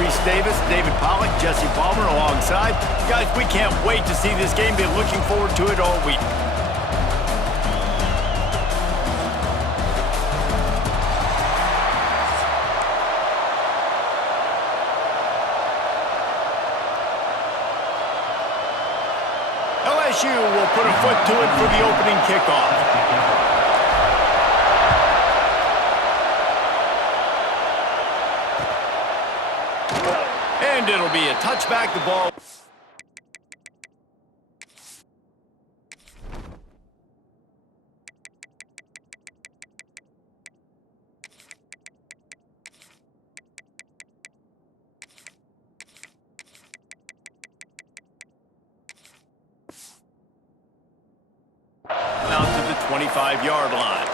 Reese Davis, David Pollock, Jesse Palmer alongside. Guys, we can't wait to see this game. Been looking forward to it all week. LSU will put a foot to it for the opening kickoff. And it'll be a touchback. The ball. Out to the 25-yard line.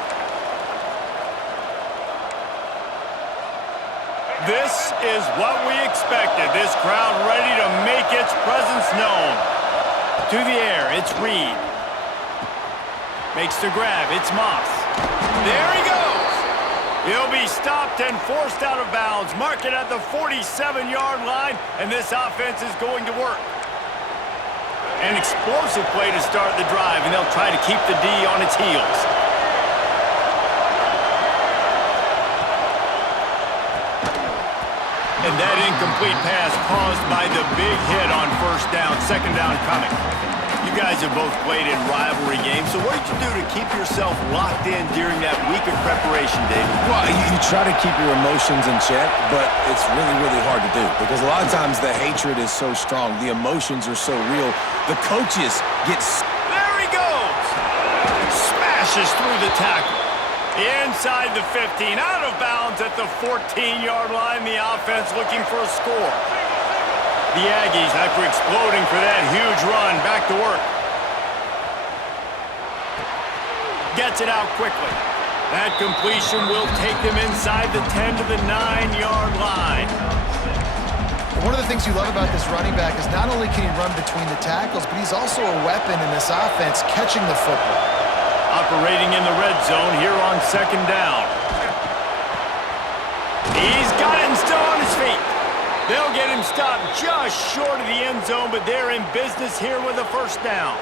This is what we expected. This crowd ready to make its presence known. To the air, it's Reed. Makes the grab, it's Moss. There he goes. He'll be stopped and forced out of bounds. Mark it at the 47-yard line, and this offense is going to work. An explosive play to start the drive, and they'll try to keep the D on its heels. And that incomplete pass caused by the big hit on first down, second down coming. You guys have both played in rivalry games, so what did you do to keep yourself locked in during that week of preparation, David? Well, you try to keep your emotions in check, but it's really, really hard to do because a lot of times the hatred is so strong. The emotions are so real. The coaches get... There he goes! Smashes through the tackle. Inside the 15, out of bounds at the 14-yard line. The offense looking for a score. The Aggies, after exploding for that huge run, back to work. Gets it out quickly. That completion will take them inside the 10 to the 9-yard line. One of the things you love about this running back is not only can he run between the tackles, but he's also a weapon in this offense catching the football. Operating in the red zone here on second down. He's got it and still on his feet. They'll get him stopped just short of the end zone, but they're in business here with a first down.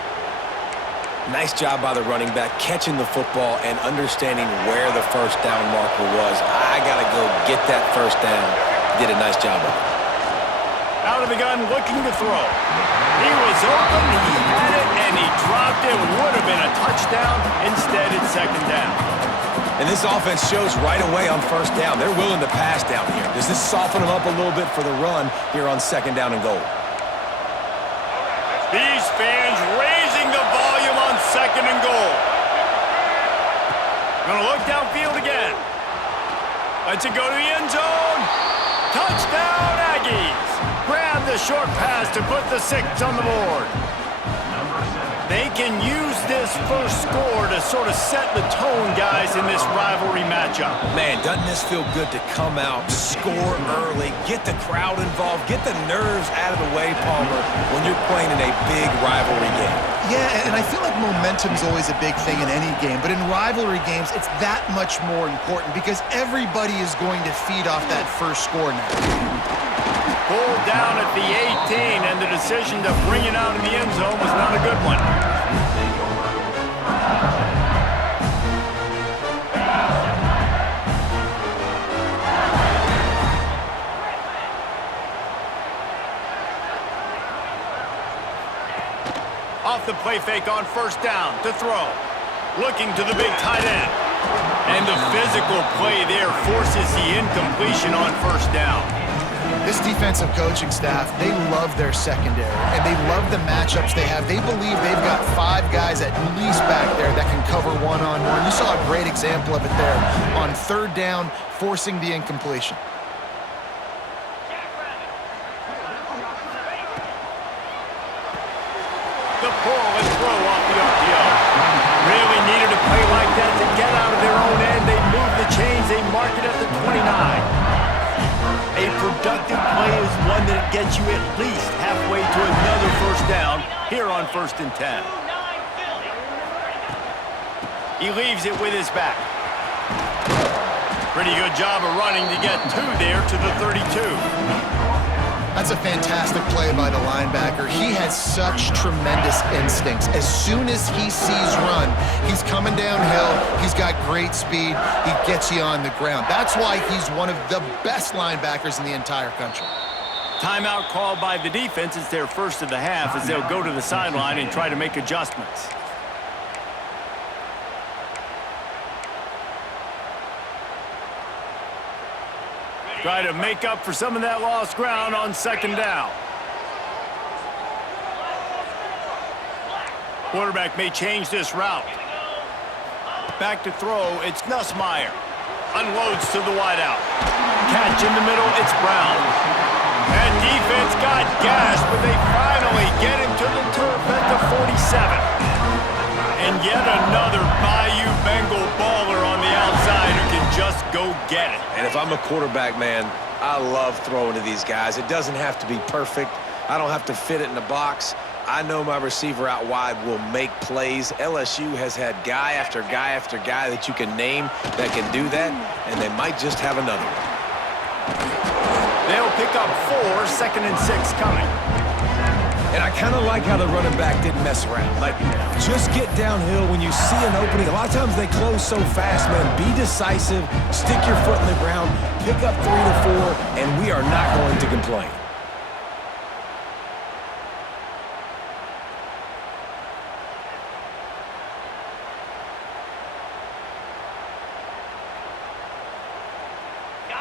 Nice job by the running back catching the football and understanding where the first down marker was. I got to go get that first down. Did a nice job of it. Out of the gun, looking to throw. He was open, he had it, and he dropped it. Would have been a touchdown. Instead, it's second down. And this offense shows right away on first down. They're willing to pass down here. Does this soften them up a little bit for the run here on second down and goal? These fans raising the volume on second and goal. Gonna look downfield again. Lets it go to the end zone. Touchdown, Aggies. Grab the short pass to put the 6 on the board. They can use this first score to sort of set the tone, guys, in this rivalry matchup. Man, doesn't this feel good to come out, score early, get the crowd involved, get the nerves out of the way, Palmer, when you're playing in a big rivalry game? Yeah, and I feel like momentum's always a big thing in any game, but in rivalry games, it's that much more important because everybody is going to feed off that first score now. Pulled down at the 18, and the decision to bring it out in the end zone was not a good one. Off the play fake on first down to throw. Looking to the big tight end. And the physical play there forces the incompletion on first down. This defensive coaching staff, they love their secondary, and they love the matchups they have. They believe they've got 5 guys at least back there that can cover one-on-one. You saw a great example of it there on third down, forcing the incompletion. The pull and throw off the RPO. Really needed a play like that to get out of their own end. They move the chains. They mark it at the 29. A productive play is one that gets you at least halfway to another first down here on 1st and 10. He leaves it with his back. Pretty good job of running to get 2 there to the 32. That's a fantastic play by the linebacker. He has such tremendous instincts. As soon as he sees run, he's coming downhill. He's got great speed. He gets you on the ground. That's why he's one of the best linebackers in the entire country. Timeout called by the defense. It's their first of the half as they'll go to the sideline and try to make adjustments. Try to make up for some of that lost ground on second down. Quarterback may change this route. Back to throw, it's Nussmeier. Unloads to the wideout. Catch in the middle, it's Brown. And defense got gashed, but they finally get him to the turf at the 47. And yet another Bayou Bengal baller on the outside who can just go get it. And if I'm a quarterback, man, I love throwing to these guys. It doesn't have to be perfect. I don't have to fit it in the box. I know my receiver out wide will make plays. LSU has had guy after guy after guy that you can name that can do that, and they might just have another one. They'll pick up 4, 2nd and 6 coming. And I kind of like how the running back didn't mess around. Like, just get downhill when you see an opening. A lot of times they close so fast, man. Be decisive, stick your foot in the ground, pick up 3 to 4, and we are not going to complain.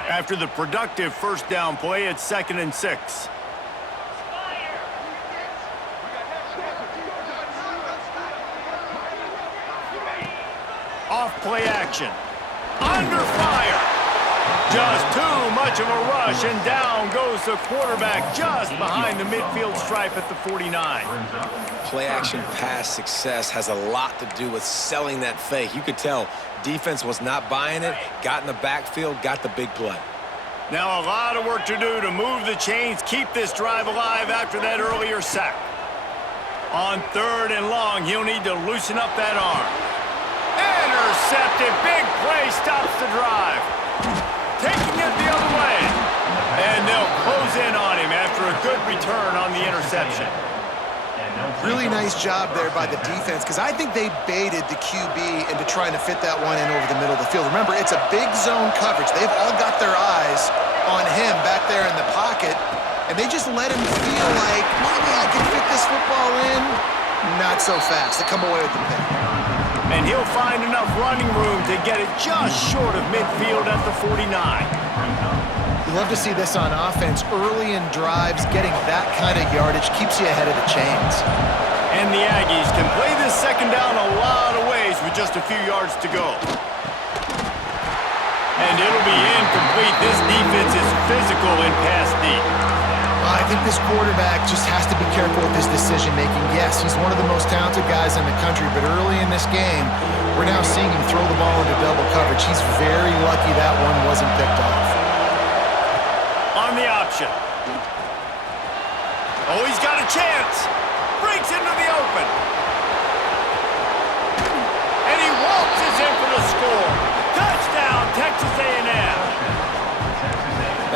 After the productive first down play, it's 2nd and 6. Off play action. Under fire. Just too much of a rush, and down goes the quarterback just behind the midfield stripe at the 49. Play action pass success has a lot to do with selling that fake. You could tell defense was not buying it, got in the backfield, got the big play. Now a lot of work to do to move the chains, keep this drive alive after that earlier sack. On 3rd and long, he'll need to loosen up that arm. Intercepted, big play, stops the drive. Taking it the other way. And they'll close in on him after a good return on the interception. Really nice job there by the defense, because I think they baited the QB into trying to fit that one in over the middle of the field. Remember, it's a big zone coverage. They've all got their eyes on him back there in the pocket, and they just let him feel like, maybe I can fit this football in. Not so fast. They come away with the pick. And he'll find enough running room to get it just short of midfield at the 49. You love to see this on offense. Early in drives, getting that kind of yardage keeps you ahead of the chains. And the Aggies can play this second down a lot of ways with just a few yards to go. And it'll be incomplete. This defense is physical in pass deep. I think this quarterback just has to be careful with his decision-making. Yes, he's one of the most talented guys in the country, but early in this game, we're now seeing him throw the ball into double coverage. He's very lucky that one wasn't picked off. On the option. Oh, he's got a chance. Breaks into the open. And he waltzes in for the score. Touchdown, Texas A&M.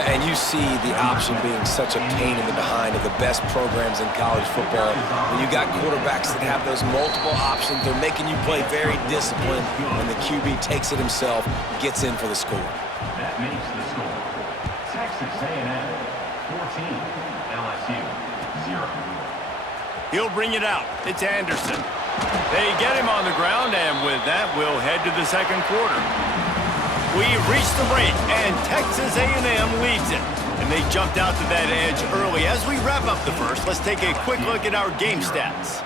And you see the option being such a pain in the behind of the best programs in college football. When you got quarterbacks that have those multiple options, they're making you play very disciplined, and the QB takes it himself, gets in for the score. That makes the score. Texas A&M 14, LSU 0. He'll bring it out. It's Anderson. They get him on the ground, and with that, we'll head to the second quarter. We've reached the break, and Texas A&M leads it. And they jumped out to that edge early. As we wrap up the first, let's take a quick look at our game stats.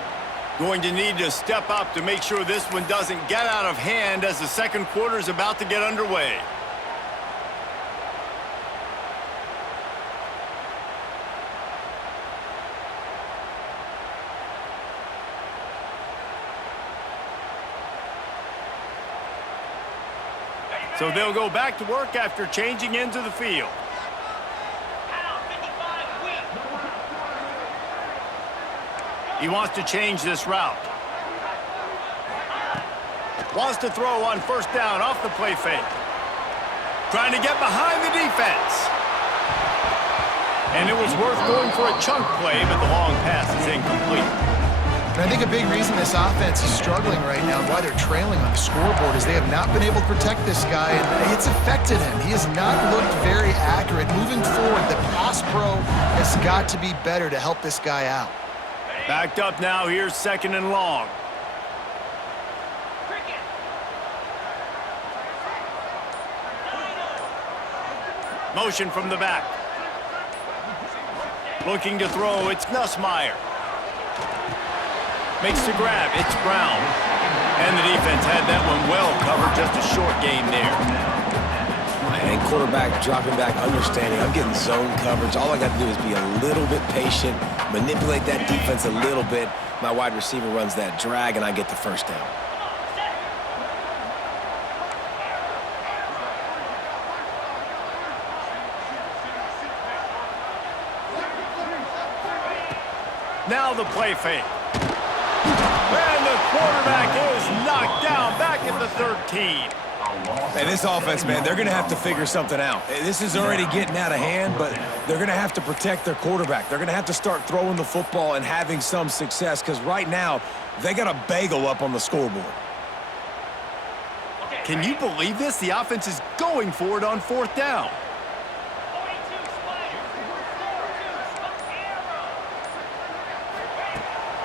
Going to need to step up to make sure this one doesn't get out of hand as the second quarter is about to get underway. So they'll go back to work after changing into the field. He wants to change this route. Wants to throw on first down off the play fake. Trying to get behind the defense. And it was worth going for a chunk play, but the long pass is incomplete. And I think a big reason this offense is struggling right now and why they're trailing on the scoreboard is they have not been able to protect this guy, and it's affected him. He has not looked very accurate. Moving forward, the pass pro has got to be better to help this guy out. Backed up now, here's 2nd and long. Motion from the back. Looking to throw, it's Nussmeier. Makes the grab, it's Brown. And the defense had that one well covered, just a short game there. And quarterback dropping back, understanding I'm getting zone coverage. All I got to do is be a little bit patient, manipulate that defense a little bit. My wide receiver runs that drag, and I get the first down. Now the play fake. And the quarterback is knocked down back at the 13. And this offense, man, they're going to have to figure something out. This is already getting out of hand, but they're going to have to protect their quarterback. They're going to have to start throwing the football and having some success because right now they got a bagel up on the scoreboard. Can you believe this? The offense is going for it on 4th down.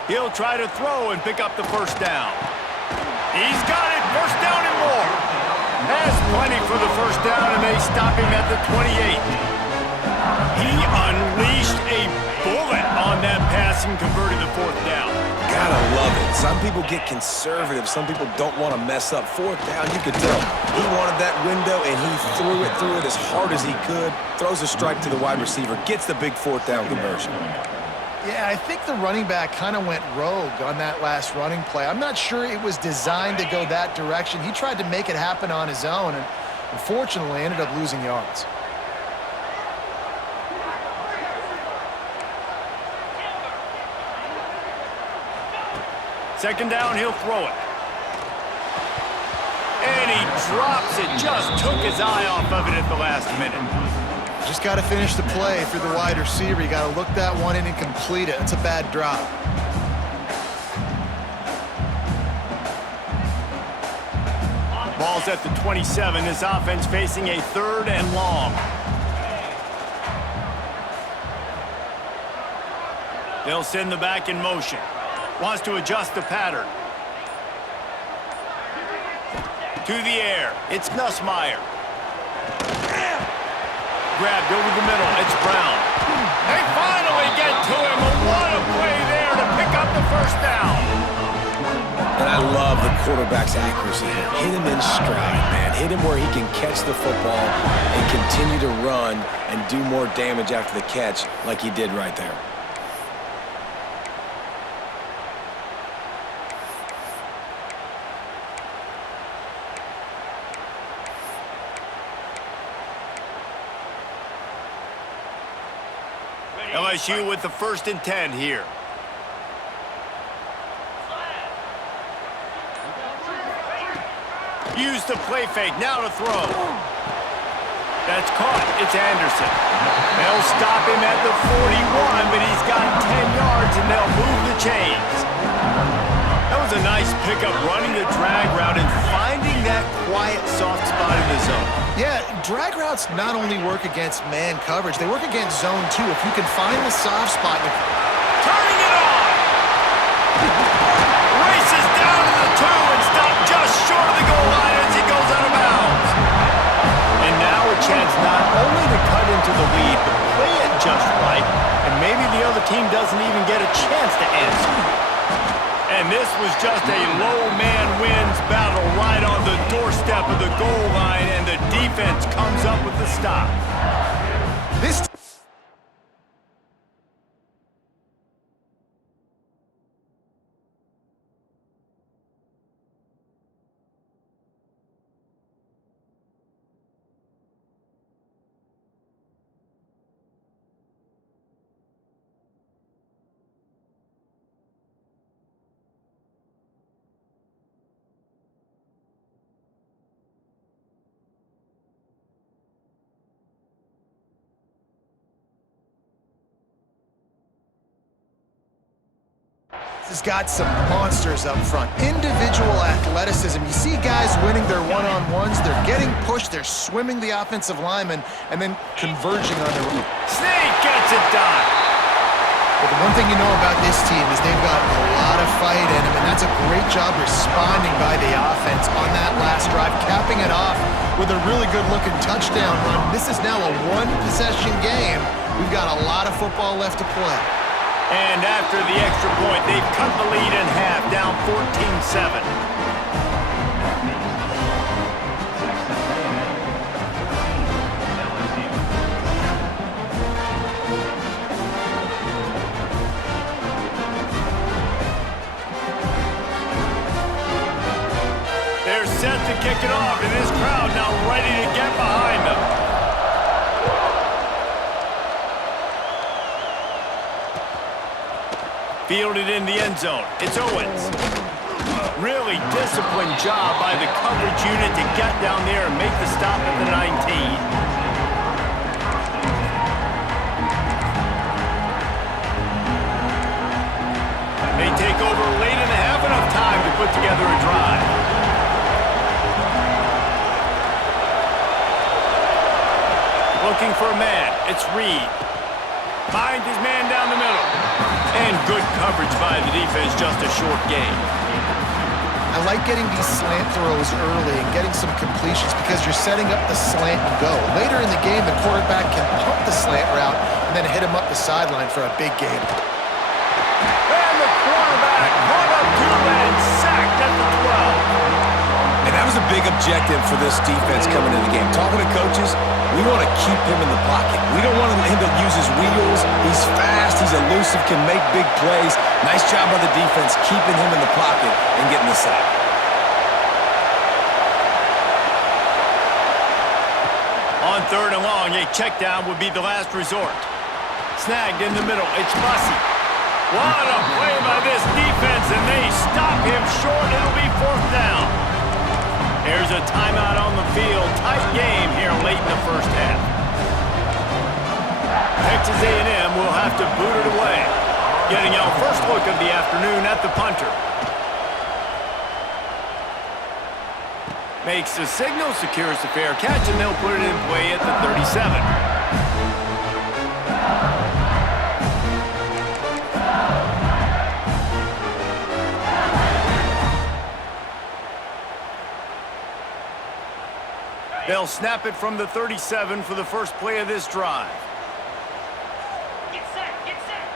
He'll try to throw and pick up the first down. He's got it. First down and more. Has plenty for the first down, and they stop him at the 28. He unleashed a bullet on that pass and converted the 4th down. Gotta love it. Some people get conservative. Some people don't want to mess up. 4th down, you could tell. He wanted that window, and he threw it as hard as he could. Throws a strike to the wide receiver. Gets the big 4th down conversion. Yeah, I think the running back kind of went rogue on that last running play. I'm not sure it was designed to go that direction. He tried to make it happen on his own, and unfortunately ended up losing yards. Second down, he'll throw it. And he drops it. Just took his eye off of it at the last minute. Just got to finish the play for the wide receiver. You got to look that one in and complete it. It's a bad drop. Ball's at the 27. This offense facing a 3rd and long. They'll send the back in motion. Wants to adjust the pattern. To the air. It's Nussmeier. Grabbed over the middle. It's Brown. They finally get to him. What a play there to pick up the first down. And I love the quarterback's accuracy here. Hit him in stride, man. Hit him where he can catch the football and continue to run and do more damage after the catch like he did right there. LSU with the 1st and 10 here. Use the play fake, now to throw. That's caught, it's Anderson. They'll stop him at the 41, but he's got 10 yards and they'll move the chains. That was a nice pickup, running the drag route and finding that quiet, soft spot in the zone. Yeah, drag routes not only work against man coverage, they work against zone too. If you can find the soft spot. Turning it on! Races down to the 2 and stopped just short of the goal line as he goes out of bounds. And now a chance not only to cut into the lead, but play it just right, and maybe the other team doesn't even get a chance to answer. And this was just a low man wins battle right on the doorstep of the goal line, and the defense comes up with the stop. This Has got some monsters up front. Individual athleticism. You see guys winning their one-on-ones. They're getting pushed. They're swimming the offensive lineman and then converging on their own. Sneak gets it done. But the one thing you know about this team is they've got a lot of fight in them, and that's a great job responding by the offense on that last drive, capping it off with a really good-looking touchdown run. This is now a one-possession game. We've got a lot of football left to play. And after the extra point, they've cut the lead in half, down 14-7. They're set to kick it off, and this crowd now ready to get behind them. Fielded in the end zone. It's Owens. Really disciplined job by the coverage unit to get down there and make the stop at the 19. They take over late in the half, enough time to put together a drive. Looking for a man. It's Reed. Finds his man down the middle. And good coverage by the defense, just a short gain. I like getting these slant throws early and getting some completions because you're setting up the slant and go. Later in the game, the quarterback can pump the slant route and then hit him up the sideline for a big gain. And the quarterback run up to and sacked at the 12. And that was a big objective for this defense coming into the game. Talking to coaches, we want to keep him in the pocket. We don't want him to use his wheels. He's fast, he's elusive, can make big plays. Nice job by the defense keeping him in the pocket and getting the sack. On 3rd and long, a check down would be the last resort. Snagged in the middle, it's Bussey. What a play by this defense, and they stop him short. It'll be 4th down. There's a timeout on the field. Tight game here late in the first half. Texas A&M will have to boot it away. Getting our first look of the afternoon at the punter. Makes the signal, secures the fair catch, and they'll put it in play at the 37. They'll snap it from the 37 for the first play of this drive. Get set, get set.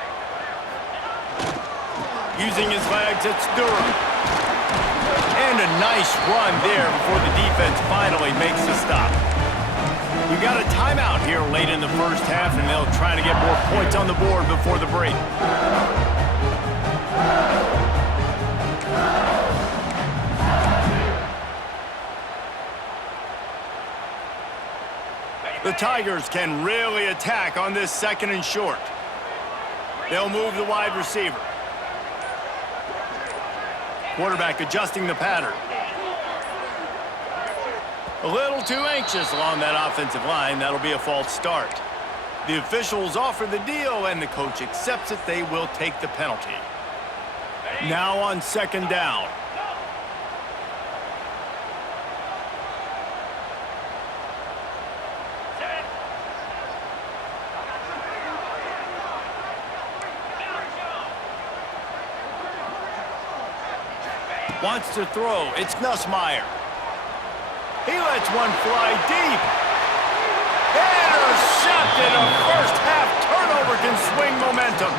Using his legs, it's Durham. And a nice run there before the defense finally makes the stop. We've got a timeout here late in the first half, and they'll try to get more points on the board before the break. The Tigers can really attack on this 2nd and short. They'll move the wide receiver. Quarterback adjusting the pattern. A little too anxious along that offensive line. That'll be a false start. The officials offer the deal, and the coach accepts it. They will take the penalty. Now on 2nd down. Wants to throw. It's Nussmeier. He lets one fly deep. Intercepted. A first half turnover can swing momentum.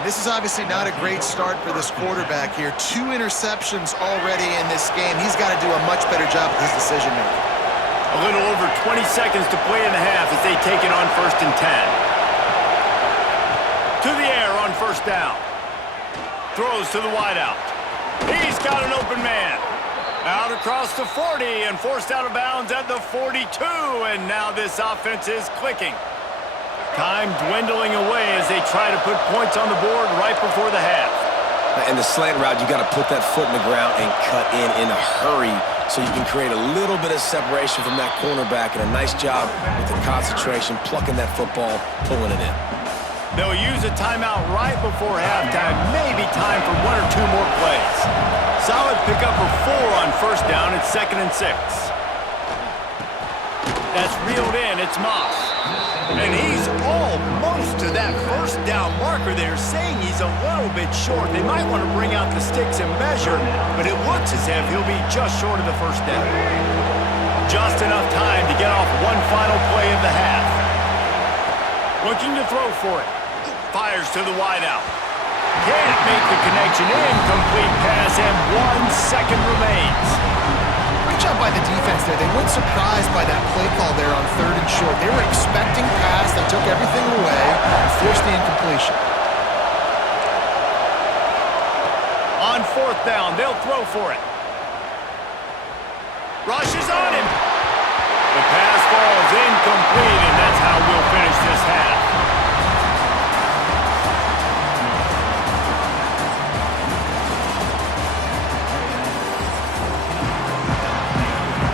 And this is obviously not a great start for this quarterback here. 2 interceptions already in this game. He's got to do a much better job with his decision making. A little over 20 seconds to play in the half as they take it on 1st and 10. To the air on 1st down. Throws to the wideout. He's got an open man. Out across the 40 and forced out of bounds at the 42. And now this offense is clicking. Time dwindling away as they try to put points on the board right before the half. And the slant route, you got to put that foot in the ground and cut in a hurry so you can create a little bit of separation from that cornerback. And a nice job with the concentration, plucking that football, pulling it in. They'll use a timeout right before halftime. Maybe time for 1 or 2 more plays. Solid pickup of 4 on first down. It's 2nd and 6. That's reeled in. It's Moss. And he's almost to that first down marker there, saying he's a little bit short. They might want to bring out the sticks and measure, but it looks as if he'll be just short of the first down. Just enough time to get off one final play of the half. Looking to throw for it. Fires to the wideout. Can't make the connection. Incomplete pass, and 1 second remains. Great job by the defense there. They weren't surprised by that play call there on 3rd and short. They were expecting pass. They took everything away and forced the incompletion. On 4th down, they'll throw for it. Rushes on him. The pass falls incomplete, and that's how we'll finish this half.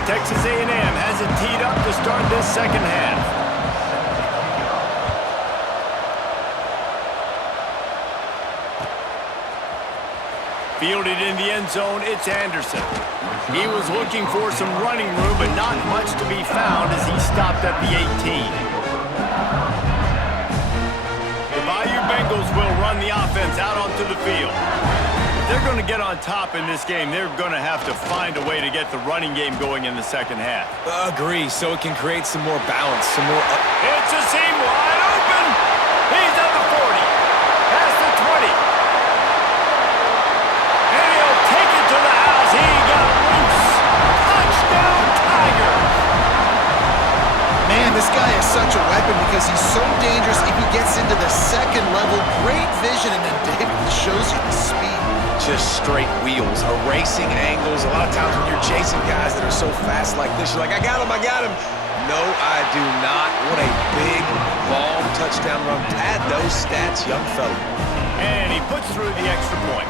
Texas A&M has it teed up to start this second half. Fielded in the end zone, it's Anderson. He was looking for some running room, but not much to be found as he stopped at the 18. The Bayou Bengals will run the offense out onto the field. If they're going to get on top in this game, they're going to have to find a way to get the running game going in the second half. Agree, so it can create some more balance, some more... It's a seam wide open. He's at the 40. Past the 20. And he'll take it to the house. He got loose. Touchdown, Tigers. Man, this guy is such a weapon because he's so dangerous if he gets into the second level. Great vision, and then David shows you the speed. Just straight wheels, erasing angles. A lot of times when you're chasing guys that are so fast like this, you're like, I got him, I got him. No, I do not. What a big, long touchdown run. Pad those stats, young fella. And he puts through the extra point.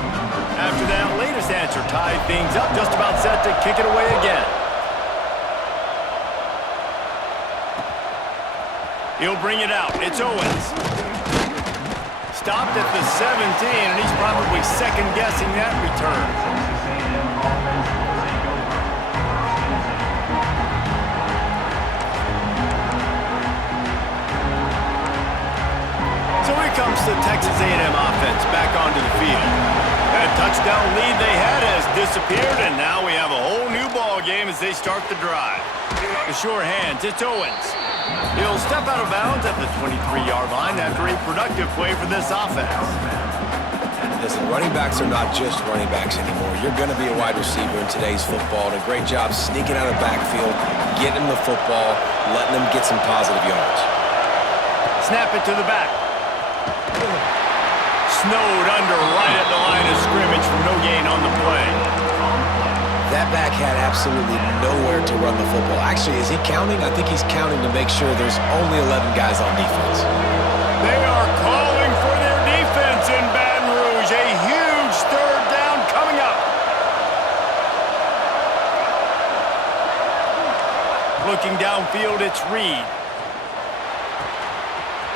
After that latest answer tied things up, just about set to kick it away again. He'll bring it out. It's Owens. Stopped at the 17, and he's probably second-guessing that return. So here comes the Texas A&M offense back onto the field. That touchdown lead they had has disappeared, and now we have a whole new ball game as they start the drive. The sure hands, it's Owens. He'll step out of bounds at the 23-yard line after a productive play for this offense. Listen, running backs are not just running backs anymore. You're going to be a wide receiver in today's football, and a great job sneaking out of backfield, getting them the football, letting them get some positive yards. Snap it to the back. Snowed under right at the line of scrimmage for no gain on the play. That back had absolutely nowhere to run the football. Actually, is he counting? I think he's counting to make sure there's only 11 guys on defense. They are calling for their defense in Baton Rouge. A huge 3rd down coming up. Looking downfield, it's Reed.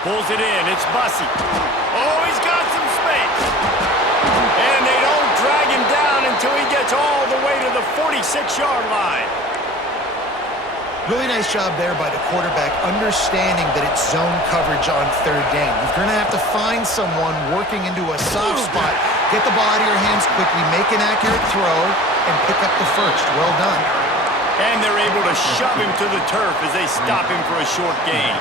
Pulls it in, it's Bussey. Oh, he's got some space. And they don't drag him down until he gets all the way to the 46-yard line. Really nice job there by the quarterback, understanding that it's zone coverage on 3rd down. You're going to have to find someone working into a soft spot, get the ball out of your hands quickly, make an accurate throw, and pick up the first. Well done. And they're able to shove him to the turf as they stop him for a short gain.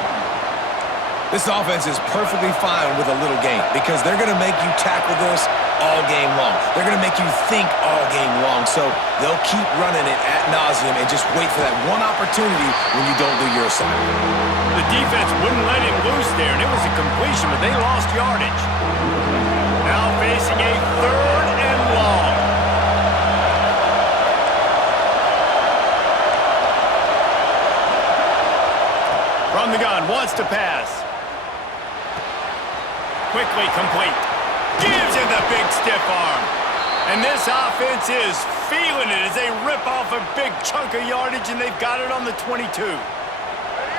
This offense is perfectly fine with a little game because they're going to make you tackle this all game long. They're going to make you think all game long. So they'll keep running it ad nauseum and just wait for that one opportunity when you don't do your assignment. The defense wouldn't let him loose there, and it was a completion, but they lost yardage. Now facing a 3rd and long. From the gun, wants to pass. Quickly complete. Gives him the big stiff arm. And this offense is feeling it as they rip off a big chunk of yardage, and they've got it on the 22.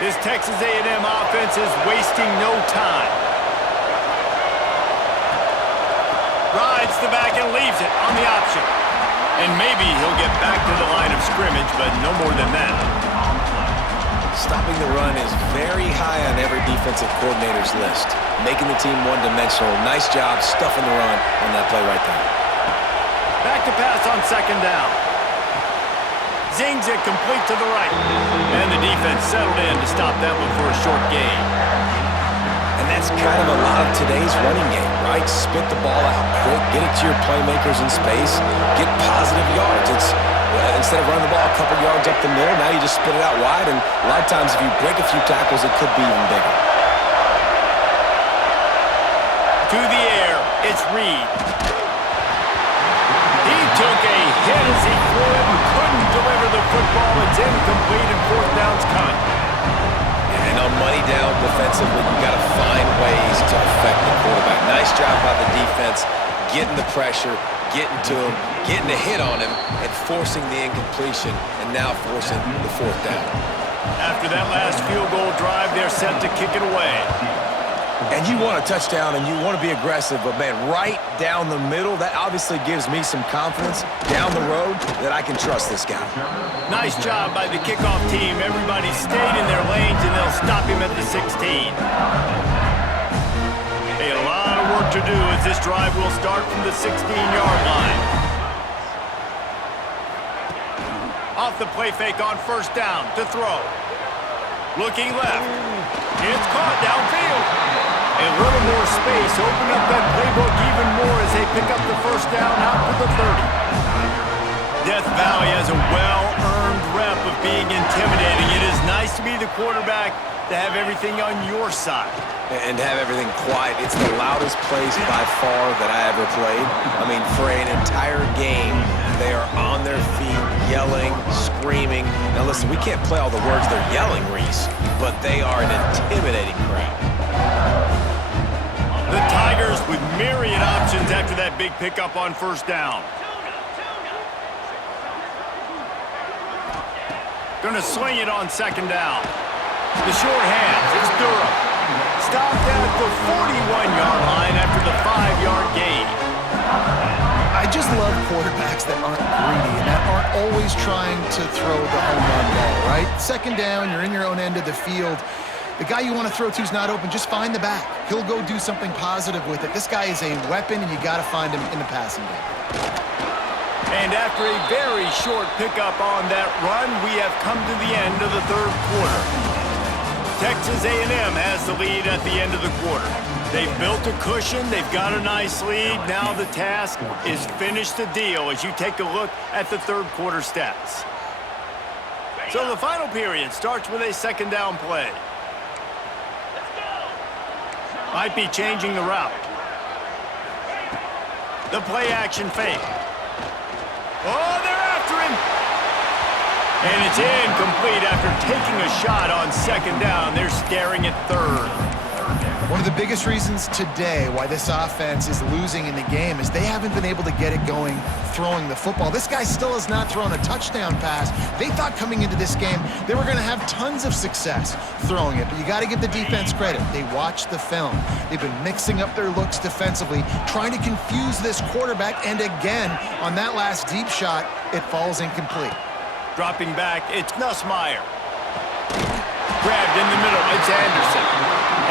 This Texas A&M offense is wasting no time. the back and leaves it on the option. And maybe he'll get back to the line of scrimmage, but no more than that. Stopping the run is very high on every defensive coordinator's list. Making the team one-dimensional. Nice job stuffing the run on that play right there. Back to pass on second down. Zings it complete to the right. And the defense settled in to stop that one for a short gain. And that's kind of a lot of today's running game, right? Spit the ball out quick, get it to your playmakers in space, get positive yards. It's instead of running the ball a couple yards up the middle, now you just spit it out wide, and a lot of times if you break a few tackles, it could be even bigger. To the air, it's Reed. He took a hit as he threw it and couldn't deliver the football. It's incomplete and fourth down's coming. And on money down defensively, you got to find ways to affect the quarterback. Nice job by the defense, getting the pressure, getting to him, getting a hit on him, and forcing the incompletion, and now forcing the fourth down. After that last field goal drive, they're set to kick it away. And you want a touchdown, and you want to be aggressive, but, man, right down the middle, that obviously gives me some confidence down the road that I can trust this guy. Nice job by the kickoff team. Everybody stayed in their lanes, and they'll stop him at the 16. A lot of work to do as this drive will start from the 16-yard line. Off the play fake on first down to throw. Looking left. It's caught downfield. A little more space. Open up that playbook even more as they pick up the first down out to the 30. Death Valley has a well-earned rep of being intimidating. It is nice to be the quarterback, to have everything on your side. And have everything quiet. It's the loudest place by far that I ever played. I mean, for an entire game, they are on their feet, yelling, screaming. Now listen, we can't play all the words they're yelling, Reese, but they are an intimidating crowd. The Tigers with myriad options after that big pickup on first down. Gonna swing it on second down. The short hands, it's Durham. Stopped at the 41-yard line after the 5-yard gain. I just love quarterbacks that aren't greedy and that aren't always trying to throw the home run ball, right? Second down, you're in your own end of the field. The guy you want to throw to is not open. Just find the back. He'll go do something positive with it. This guy is a weapon, and you got to find him in the passing game. And after a very short pickup on that run, we have come to the end of the third quarter. Texas A&M has the lead at the end of the quarter. They've built a cushion. They've got a nice lead. Now the task is finish the deal as you take a look at the third quarter stats. So the final period starts with a second down play. Might be changing the route. The play action fake. Oh, they're after him. And it's incomplete after taking a shot on second down. They're staring at third. One of the biggest reasons today why this offense is losing in the game is they haven't been able to get it going throwing the football. This guy still has not thrown a touchdown pass. They thought coming into this game they were going to have tons of success throwing it, but you got to give the defense credit. They watched the film. They've been mixing up their looks defensively, trying to confuse this quarterback, and again, on that last deep shot, it falls incomplete. Dropping back, it's Nussmeier. Grabbed in the middle, it's Anderson.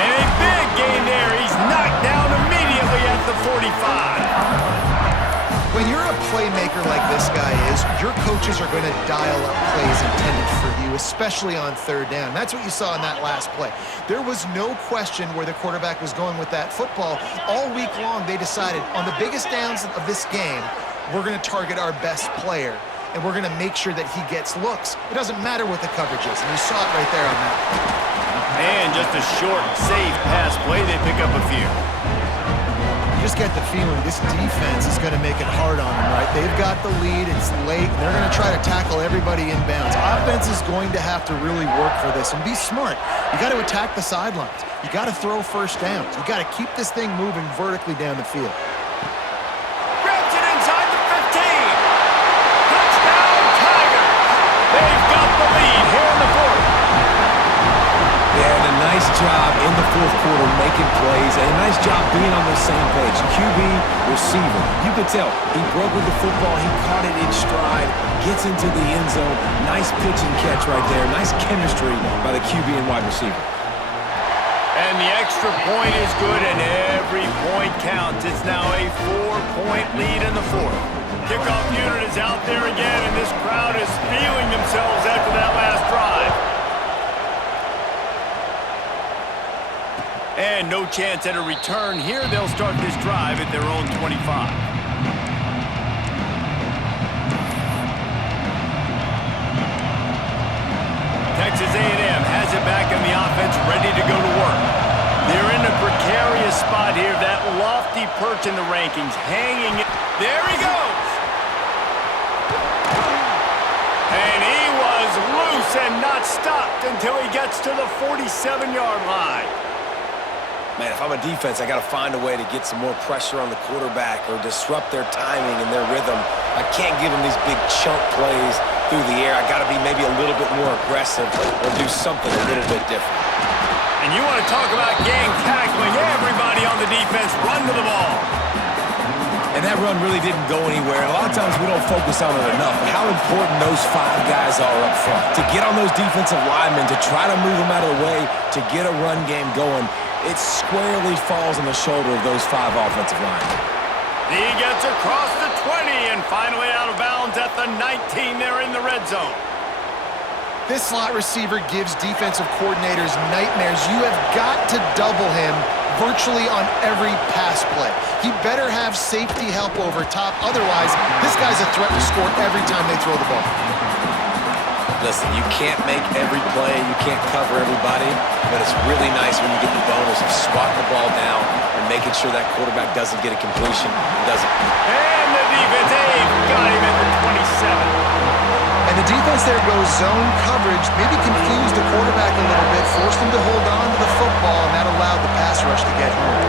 And a big gain there. He's knocked down immediately at the 45. When you're a playmaker like this guy is, your coaches are going to dial up plays intended for you, especially on third down. That's what you saw in that last play. There was no question where the quarterback was going with that football. All week long, they decided on the biggest downs of this game, we're going to target our best player, and we're going to make sure that he gets looks. It doesn't matter what the coverage is, and you saw it right there on that play. And just a short, safe pass play, they pick up a few. You just get the feeling this defense is going to make it hard on them, right? They've got the lead, it's late, and they're going to try to tackle everybody inbounds. Offense is going to have to really work for this and be smart. You got to attack the sidelines. You got to throw first downs. You got to keep this thing moving vertically down the field. Grabs it inside the 15. Touchdown, Tigers. They've got the lead here in the fourth. Yeah, and a nice job in the fourth quarter making plays, and a nice job being on the same page. QB, receiver. You could tell he broke with the football. He caught it in stride, gets into the end zone. Nice pitch and catch right there. Nice chemistry by the QB and wide receiver. And the extra point is good, and every point counts. It's now a 4-point lead in the fourth. Kickoff unit is out there again, and this crowd is feeling themselves after that last drive. And no chance at a return here. They'll start this drive at their own 25. Texas A&M has it back in the offense, ready to go to work. They're in a precarious spot here. That lofty perch in the rankings, hanging. There he goes. And he was loose and not stopped until he gets to the 47-yard line. Man, if I'm a defense, I got to find a way to get some more pressure on the quarterback or disrupt their timing and their rhythm. I can't give them these big chunk plays through the air. I got to be maybe a little bit more aggressive or do something a little bit different. And you want to talk about gang tackling. Everybody on the defense run to the ball. And that run really didn't go anywhere. And a lot of times we don't focus on it enough. How important those 5 guys are up front. To get on those defensive linemen, to try to move them out of the way, to get a run game going, it squarely falls on the shoulder of those 5 offensive linemen. He gets across the 20 and finally out of bounds at the 19 there in the red zone. This slot receiver gives defensive coordinators nightmares. You have got to double him virtually on every pass play. He better have safety help over top. Otherwise, this guy's a threat to score every time they throw the ball. Listen, you can't make every play, you can't cover everybody, but it's really nice when you get the bonus of swatting the ball down and making sure that quarterback doesn't get a completion and doesn't. And the defense, got him at the 27. And the defense there goes zone coverage, maybe confused the quarterback a little bit, forced him to hold on to the football, and that allowed the pass rush to get home.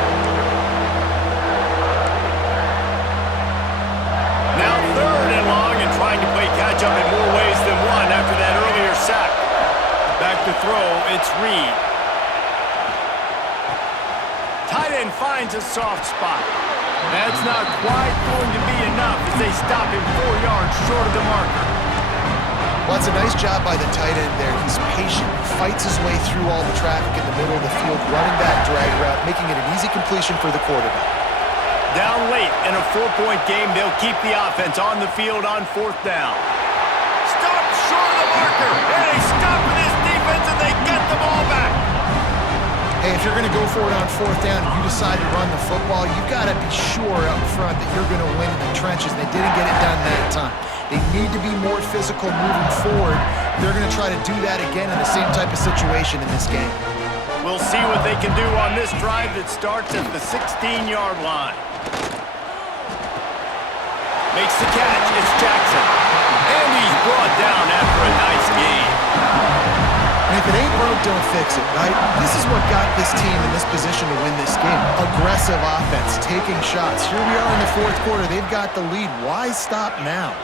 Now 3rd and long and trying to play catch-up in more ways than one after that earlier sack. Back to throw, it's Reed. Tight end finds a soft spot. That's not quite going to be enough as they stop him 4 yards short of the marker. Well, it's a nice job by the tight end there. He's patient, fights his way through all the traffic in the middle of the field, running that drag route, making it an easy completion for the quarterback. Down late in a 4-point game, they'll keep the offense on the field on 4th down. Stop short of the marker, and they stop with this defense, and they get the ball back. Hey, if you're going to go for it on 4th down and you decide to run the football, you've got to be sure up front that you're going to win in the trenches. They didn't get it done that time. They need to be more physical moving forward. They're going to try to do that again in the same type of situation in this game. We'll see what they can do on this drive that starts at the 16-yard line. Makes the catch. It's Jackson. And he's brought down after a nice game. And if it ain't broke, don't fix it, right? This is what got this team in this position to win this game. Aggressive offense, taking shots. Here we are in the 4th quarter. They've got the lead. Why stop now?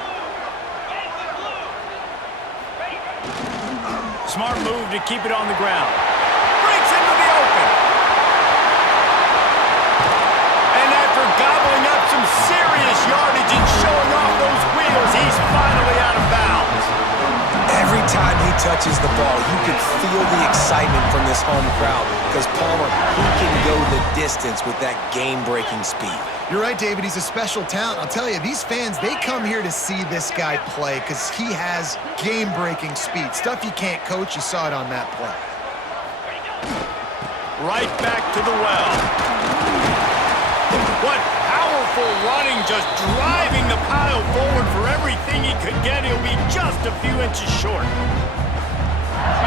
Smart move to keep it on the ground. Breaks into the open. And after gobbling up some serious yardage and showing off those wheels, he's finally out of bounds. Every time he touches the ball, you can feel the excitement from this home crowd because Palmer, he can go the distance with that game-breaking speed. You're right, David. He's a special talent. I'll tell you, these fans, they come here to see this guy play because he has game-breaking speed. Stuff you can't coach. You saw it on that play. Right back to the well. What powerful running, just driving the pile forward for everything he could get. He'll be just a few inches short.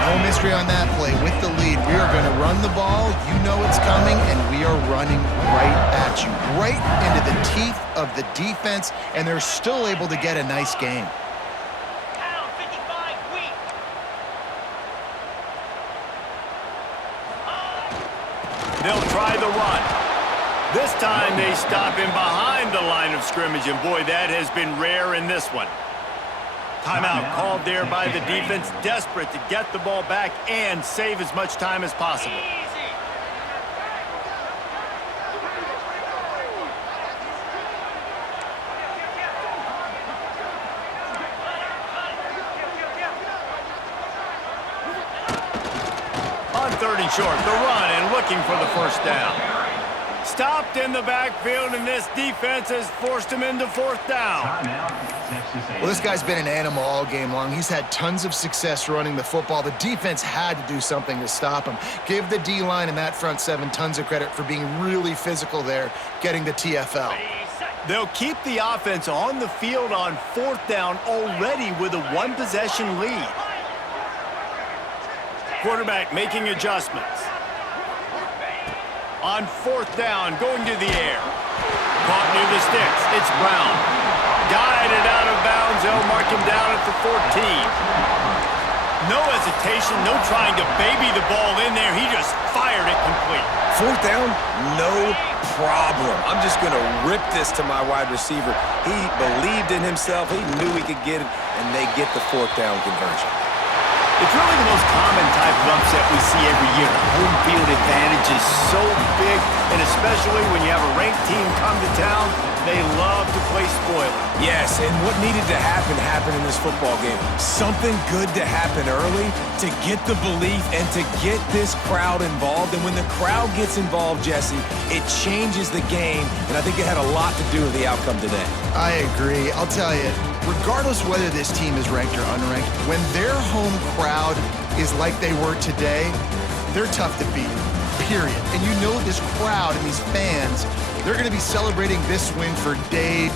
No mystery on that play. With the lead, we are going to run the ball. You know it's coming, and we are running right at you, right into the teeth of the defense, and they're still able to get a nice game. Down 55 weak. They'll try the run. This time they stop him behind the line of scrimmage, and boy, that has been rare in this one. Timeout called there by the defense, desperate to get the ball back and save as much time as possible. Easy. short, the run, and looking for the first down. Stopped in the backfield, and this defense has forced him into fourth down. Well, this guy's been an animal all game long. He's had tons of success running the football. The defense had to do something to stop him. Give the D-line and that front seven tons of credit for being really physical there, getting the TFL. They'll keep the offense on the field on fourth down already with a one-possession lead. Quarterback making adjustments. On fourth down, going to the air. Caught near the sticks. It's Brown. Guided out of bounds. They'll mark him down at the 14. No hesitation, no trying to baby the ball in there. He just fired it complete. Fourth down, no problem. I'm just going to rip this to my wide receiver. He believed in himself. He knew he could get it, and they get the fourth down conversion. It's really the most common type of upset we see every year. The home field advantage is so big, and especially when you have a ranked team come to town, they love to play spoiler. Yes, and what needed to happen happened in this football game. Something good to happen early to get the belief and to get this crowd involved. And when the crowd gets involved, Jesse, it changes the game, and I think it had a lot to do with the outcome today. I agree. I'll tell you, regardless whether this team is ranked or unranked, when their home crowd is like they were today, they're tough to beat, period. And you know this crowd and these fans, they're going to be celebrating this win for days.